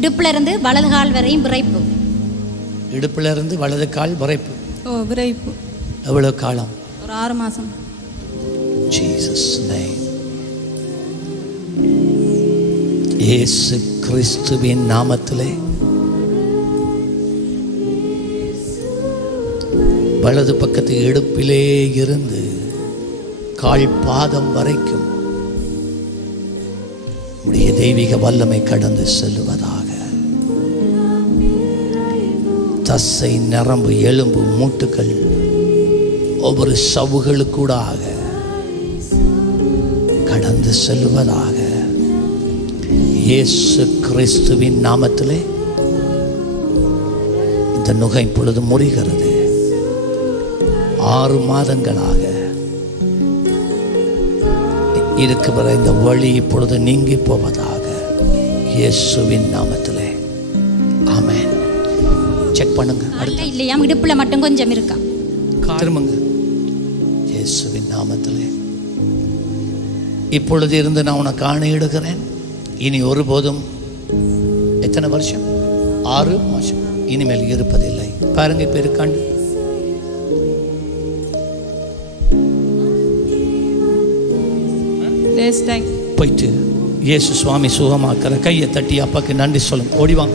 இடுப்புல இருந்து வலது கால் வரையும் விரைப்பு. இடுப்புல இருந்து வலது கால் விரைப்பு. ஓ விரைப்பு. எவ்வளவு காலம்? ஒரு ஆறு மாதம் ஜீசஸ் name. இயேசு கிறிஸ்துவின் நாமத்திலே வலது பக்கத்து இடுப்பிலே இருந்து கால் பாதம் வரைக்கும் உடைய தெய்வீக வல்லமை கடந்து செல்லுவதாக. தசை நரம்பு எலும்பு மூட்டுகள் ஒவ்வொரு சவுகளுக்கூடாக கடந்து செல்லுவதாக இயேசு கிறிஸ்துவின் நாமத்திலே இந்த நுகை இப்பொழுது முறிகிறது. ஆறு மாதங்களாக இருக்கிற இந்த வழி இப்பொழுது நீங்கி போவதாக இயேசுவின் நாமத்திலே. செக் பண்ணுங்க. அடுத்து காலில் இல்லையாம் இடுப்புல மட்டும் கொஞ்சம் இருக்கா? திரும்புங்க. இயேசுவின் நாமத்திலே. இப்பொழுது இருந்து நான் உனக்கு ஆணையிடுகிறேன் இனி ஒருபோதும் எத்தனை வருஷம்? ஆறு மாசம். இனிமேல் இருப்பதில்லை. பாருங்க இப்ப இருக்காண்டு. போயிட்டு இயேசு சுவாமி சுகமாக்கிற கையை தட்டி அப்பாக்கு நன்றி சொல்லுங்க. ஓடிவாங்க